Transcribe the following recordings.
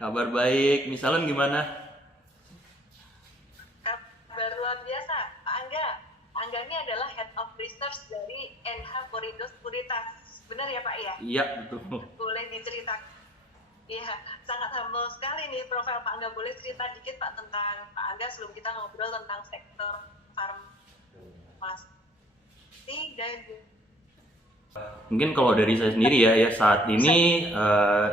Kabar baik, misalnya gimana? Kabar luar biasa, Pak Angga. Angga ini adalah Head of Research dari NH Korindo Sekuritas. Benar ya Pak ya? Iya, betul. Boleh diceritakan? Iya, sangat humble sekali nih profil Pak Angga. Boleh cerita dikit Pak tentang Pak Angga sebelum kita ngobrol tentang sektor farmasi dan Mungkin kalau dari saya sendiri ya saat ini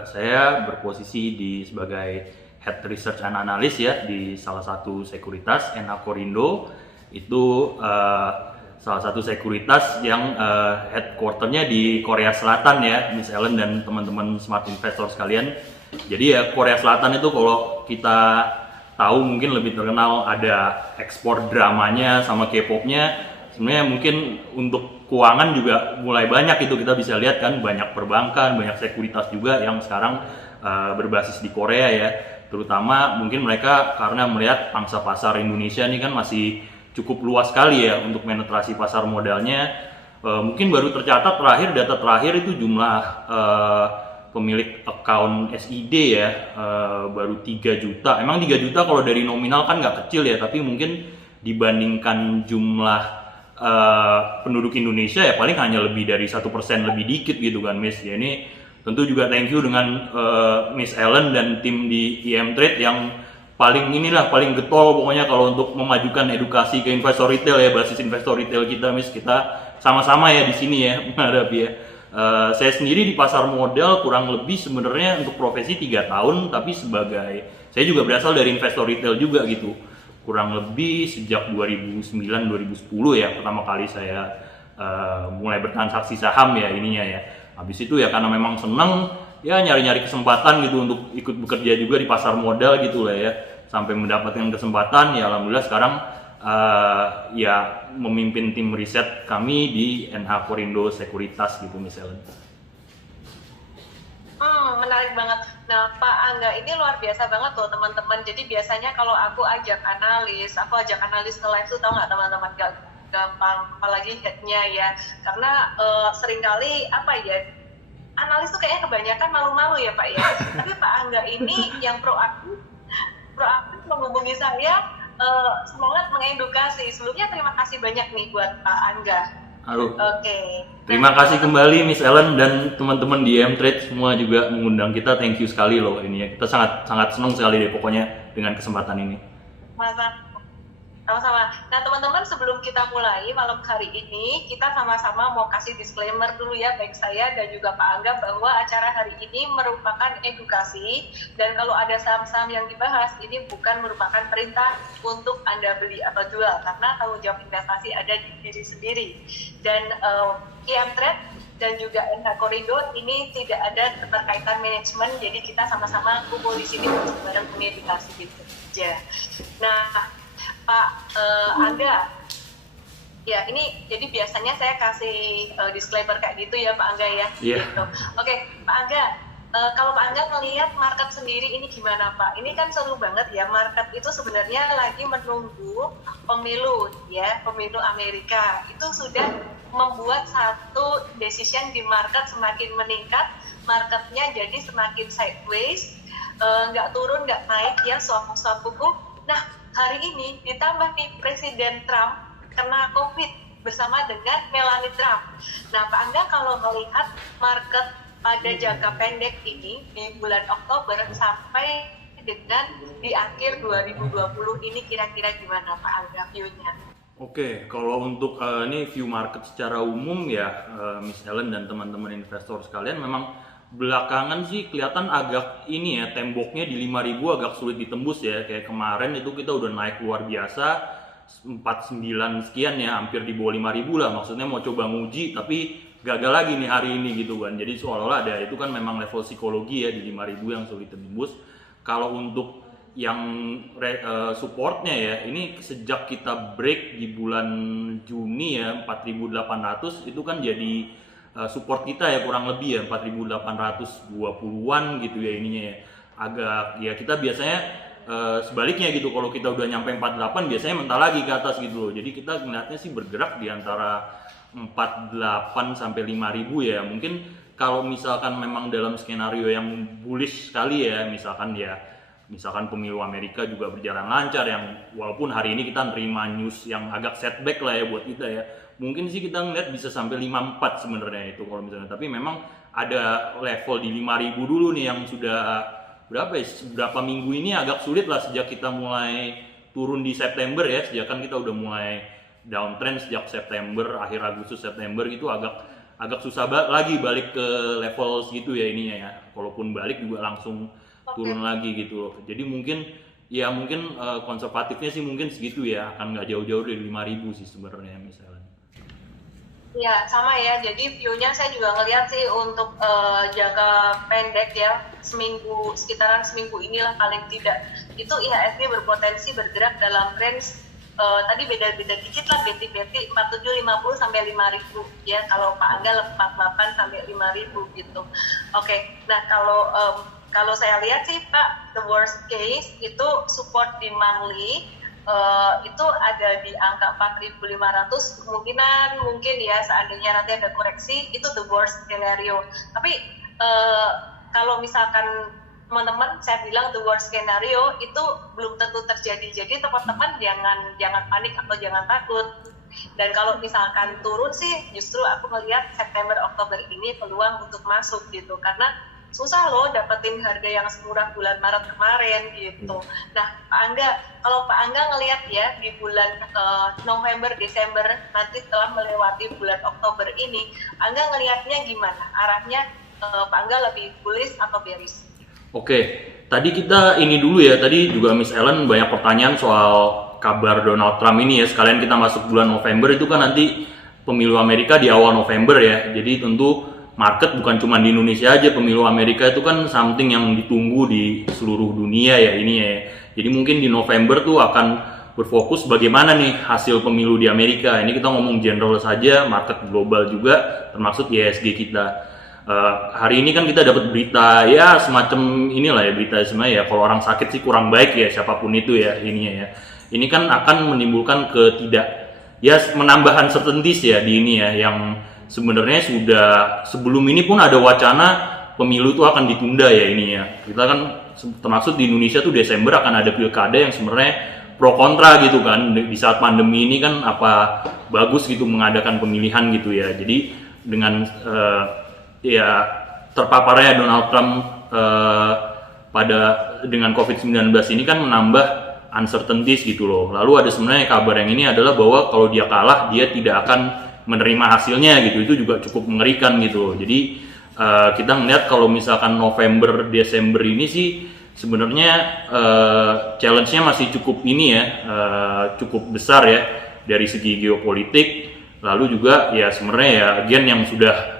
saya berposisi sebagai Head Research and Analyst ya di salah satu sekuritas NH Korindo. Itu salah satu sekuritas yang headquarternya di Korea Selatan ya, Miss Ellen dan teman-teman Smart Investor sekalian. Jadi ya Korea Selatan itu kalau kita tahu mungkin lebih terkenal ada ekspor dramanya sama K-popnya. Sebenarnya mungkin untuk keuangan juga mulai banyak itu kita bisa lihat kan, banyak perbankan, banyak sekuritas juga yang sekarang berbasis di Korea ya. Terutama mungkin mereka karena melihat pangsa pasar Indonesia ini kan masih cukup luas sekali ya untuk penetrasi pasar modalnya. Mungkin baru tercatat data terakhir itu jumlah pemilik account SID ya baru 3 juta. Emang 3 juta kalau dari nominal kan nggak kecil ya, tapi mungkin dibandingkan jumlah penduduk Indonesia ya paling hanya lebih dari 1% lebih dikit gitu kan Miss. Ya ini tentu juga thank you dengan Miss Ellen dan tim di IM Trade yang paling getol pokoknya kalau untuk memajukan edukasi ke investor retail ya, basis investor retail kita Miss. Kita sama-sama ya di sini ya menghadapi ya. Saya sendiri di pasar modal kurang lebih sebenarnya untuk profesi 3 tahun, tapi saya juga berasal dari investor retail juga gitu. Kurang lebih sejak 2009-2010 ya pertama kali saya mulai bertransaksi saham ya ininya ya. Habis itu ya karena memang senang ya nyari-nyari kesempatan gitu untuk ikut bekerja juga di pasar modal gitu lah ya. Sampai mendapatkan kesempatan ya alhamdulillah sekarang ya memimpin tim riset kami di NH Korindo Sekuritas gitu misalnya. Menarik banget. Nah, Pak Angga ini luar biasa banget loh teman-teman. Jadi biasanya kalau aku ajak analis ke live tuh tahu nggak teman-teman, gak gampang, apalagi headnya ya. Karena seringkali apa ya, analis tuh kayaknya kebanyakan malu-malu ya Pak ya. Tapi Pak Angga ini yang proaktif menghubungi saya, semangat mengedukasi. Sebelumnya terima kasih banyak nih buat Pak Angga. Halo. Oke. Terima kasih kembali Miss Ellen dan teman-teman di IM Trade semua juga mengundang kita. Thank you sekali loh ini ya. Kita sangat sangat senang sekali deh pokoknya dengan kesempatan ini. Sama-sama. Nah teman-teman, sebelum kita mulai malam hari ini, kita sama-sama mau kasih disclaimer dulu ya, baik saya dan juga Pak Angga, bahwa acara hari ini merupakan edukasi, dan kalau ada saham-saham yang dibahas, ini bukan merupakan perintah untuk Anda beli atau jual, karena tanggung jawab investasi ada di diri sendiri. Dan IM Trade dan juga NH Korindo ini tidak ada keterkaitan manajemen, jadi kita sama-sama kumpul di sini untuk bareng mengedukasi gitu aja. Nah, Pak Angga, ya ini jadi biasanya saya kasih disclaimer kayak gitu ya Pak Angga ya. Iya. Gitu. Oke, Pak Angga, kalau Pak Angga melihat market sendiri ini gimana Pak? Ini kan seru banget ya, market itu sebenarnya lagi menunggu pemilu ya, pemilu Amerika. Itu sudah membuat satu decision di market semakin meningkat, marketnya jadi semakin sideways, nggak turun nggak naik ya, swap buku. Nah, hari ini ditambah nih Presiden Trump kena COVID bersama dengan Melania Trump. Nah, Pak Angga kalau melihat market pada jangka pendek ini di bulan Oktober sampai dengan di akhir 2020 ini kira-kira gimana Pak Angga view-nya? Oke, kalau untuk ini view market secara umum ya Miss Ellen dan teman-teman investor sekalian memang belakangan sih kelihatan agak ini ya, temboknya di 5.000 agak sulit ditembus ya. Kayak kemarin itu kita udah naik luar biasa 49 sekian ya, hampir di bawah 5.000 lah. Maksudnya mau coba nguji tapi gagal lagi nih hari ini gitu kan. Jadi seolah-olah ada itu kan memang level psikologi ya di 5.000 yang sulit ditembus. Kalau untuk yang supportnya ya, ini sejak kita break di bulan Juni ya 4.800 itu kan jadi support kita ya kurang lebih ya 4.820-an gitu ya ininya ya. Agak ya kita biasanya sebaliknya gitu, kalau kita udah nyampe 48 biasanya mental lagi ke atas gitu loh. Jadi kita ngeliatnya sih bergerak di antara 48 sampai 5.000 ya. Mungkin kalau misalkan memang dalam skenario yang bullish sekali ya, misalkan pemilu Amerika juga berjalan lancar, yang walaupun hari ini kita nerima news yang agak setback lah ya buat kita ya, mungkin sih kita ngeliat bisa sampai 54 sebenarnya itu kalau misalnya, tapi memang ada level di 5.000 dulu nih yang sudah berapa minggu ini agak sulit lah sejak kita mulai turun di September ya, sejak kan kita udah mulai downtrend sejak September, akhir Agustus September gitu, agak susah lagi balik ke level segitu ya ininya ya. Walaupun balik juga langsung turun lagi gitu loh. Jadi mungkin konservatifnya sih mungkin segitu ya, akan nggak jauh-jauh dari 5.000 sih sebenarnya misalnya. Ya sama ya, jadi view-nya saya juga ngelihat sih untuk jangka pendek ya, sekitaran seminggu inilah paling tidak, itu IHSG berpotensi bergerak dalam range tadi beda-beda dikit lah, beti-beti 4750 sampai 5.000 ya, kalau Pak Angga 48 sampai 5.000 gitu. Oke, nah kalau saya lihat sih Pak, the worst case itu support di monthly itu ada di angka 4.500, kemungkinan mungkin ya seandainya nanti ada koreksi itu the worst scenario. Tapi kalau misalkan teman-teman, saya bilang the worst scenario itu belum tentu terjadi. Jadi teman-teman jangan panik atau jangan takut. Dan kalau misalkan turun sih, justru aku melihat September Oktober ini peluang untuk masuk gitu. Karena susah loh dapetin harga yang semurah bulan Maret kemarin gitu. Nah, Pak Angga, kalau Pak Angga ngelihat ya di bulan November, Desember nanti setelah melewati bulan Oktober ini, Angga ngelihatnya gimana? Arahnya Pak Angga lebih bullish atau bearish? Oke, tadi kita ini dulu ya, tadi juga Miss Ellen banyak pertanyaan soal kabar Donald Trump ini ya, sekalian kita masuk bulan November itu kan nanti pemilu Amerika di awal November ya, jadi tentu market bukan cuma di Indonesia aja, pemilu Amerika itu kan something yang ditunggu di seluruh dunia ya ini ya, jadi mungkin di November tuh akan berfokus bagaimana nih hasil pemilu di Amerika. Ini kita ngomong general saja, market global juga termasuk IHSG kita. Hari ini kan kita dapat berita ya semacam inilah ya, berita sebenarnya ya kalau orang sakit sih kurang baik ya siapapun itu ya ininya ya. Ini kan akan menimbulkan menambah uncertainties ya di ini ya, yang sebenarnya sudah sebelum ini pun ada wacana pemilu itu akan ditunda ya ini ya. Kita kan termasuk di Indonesia tuh Desember akan ada pilkada yang sebenarnya pro kontra gitu kan, di saat pandemi ini kan apa bagus gitu mengadakan pemilihan gitu ya. Jadi dengan terpaparnya Donald Trump dengan COVID-19 ini kan menambah uncertainties gitu loh. Lalu ada sebenarnya kabar yang ini adalah bahwa kalau dia kalah dia tidak akan menerima hasilnya gitu. Itu juga cukup mengerikan gitu loh. Jadi kita melihat kalau misalkan November Desember ini sih sebenarnya challenge-nya masih cukup ini ya, cukup besar ya dari segi geopolitik. Lalu juga ya sebenarnya ya again yang sudah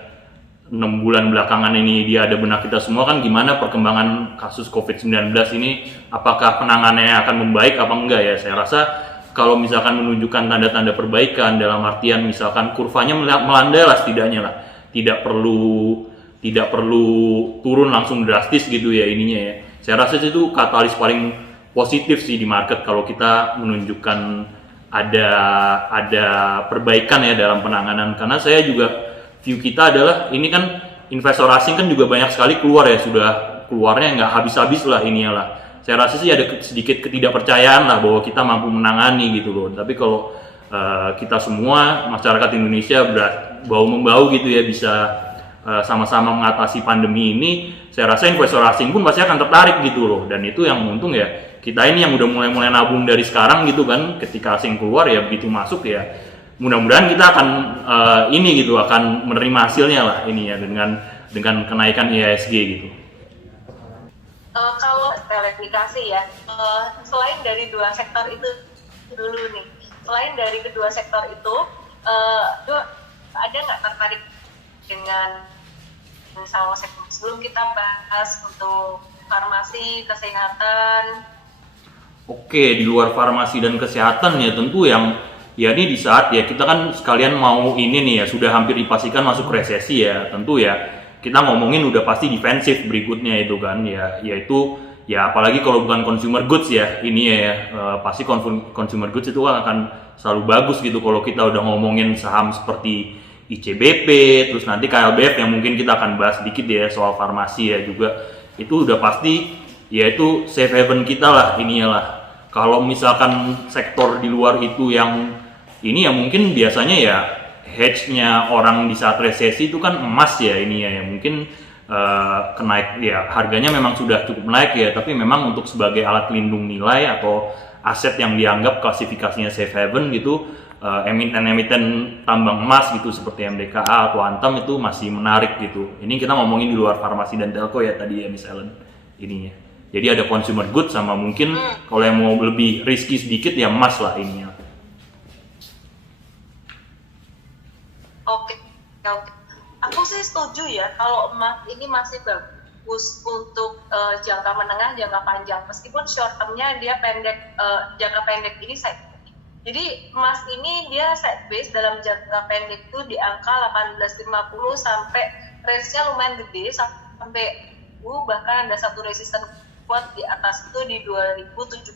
6 bulan belakangan ini dia ada benak kita semua kan, gimana perkembangan kasus COVID-19 ini, apakah penanganannya akan membaik apa enggak ya. Saya rasa kalau misalkan menunjukkan tanda-tanda perbaikan dalam artian misalkan kurvanya melandai lah setidaknya lah, tidak perlu turun langsung drastis gitu ya ininya ya. Saya rasa itu katalis paling positif sih di market kalau kita menunjukkan ada perbaikan ya dalam penanganan. Karena saya juga view kita adalah ini kan investor asing kan juga banyak sekali keluar ya, sudah keluarnya nggak habis-habis lah ininya lah. Saya rasa sih ada sedikit ketidakpercayaan lah bahwa kita mampu menangani gitu loh. Tapi kalau kita semua masyarakat Indonesia bau-membau gitu ya bisa sama-sama mengatasi pandemi ini, saya rasa investor asing pun pasti akan tertarik gitu loh. Dan itu yang untung ya kita ini yang udah mulai nabung dari sekarang gitu kan, ketika asing keluar ya begitu masuk ya mudah-mudahan kita akan akan menerima hasilnya lah ini ya dengan kenaikan IHSG gitu. Kalau telekomunikasi ya, selain dari dua sektor itu dulu nih, selain dari kedua sektor itu ada nggak tertarik dengan misalnya sektor sebelum kita bahas untuk farmasi, kesehatan? Oke, di luar farmasi dan kesehatan ya tentu yang ya ini di saat ya kita kan sekalian mau ini nih ya sudah hampir dipastikan masuk resesi ya, tentu ya kita ngomongin udah pasti defensif berikutnya itu kan ya, yaitu ya apalagi kalau bukan consumer goods ya ini ya pasti consumer goods itu akan selalu bagus gitu kalau kita udah ngomongin saham seperti ICBP, terus nanti KLBF yang mungkin kita akan bahas sedikit ya soal farmasi ya juga, itu udah pasti ya itu safe haven kita lah ininya lah. Kalau misalkan sektor di luar itu yang ini ya mungkin biasanya ya hedge-nya orang di saat resesi itu kan emas ya ini ya mungkin kenaik ya harganya memang sudah cukup naik ya, tapi memang untuk sebagai alat pelindung nilai atau aset yang dianggap klasifikasinya safe haven gitu, emiten-emiten tambang emas gitu seperti MDKA atau Antam itu masih menarik gitu. Ini kita ngomongin di luar farmasi dan telco ya tadi ya Miss Ellen ininya. Jadi ada consumer goods sama mungkin kalau yang mau lebih risky sedikit ya emas lah ininya. Oke. Aku sih setuju ya kalau emas ini masih bagus untuk jangka menengah, jangka panjang. Meskipun short term-nya dia pendek, jangka pendek ini jadi emas ini dia set base dalam jangka pendek itu di angka 1850 sampai range-nya lumayan gede sampai bahkan ada satu resisten kuat di atas itu di 2071.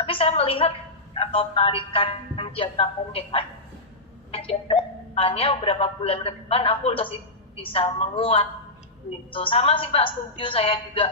Tapi saya melihat atau tarikan jangka pendek aja beberapa bulan ke depan aku masih bisa menguat gitu. Sama sih Pak, setuju saya juga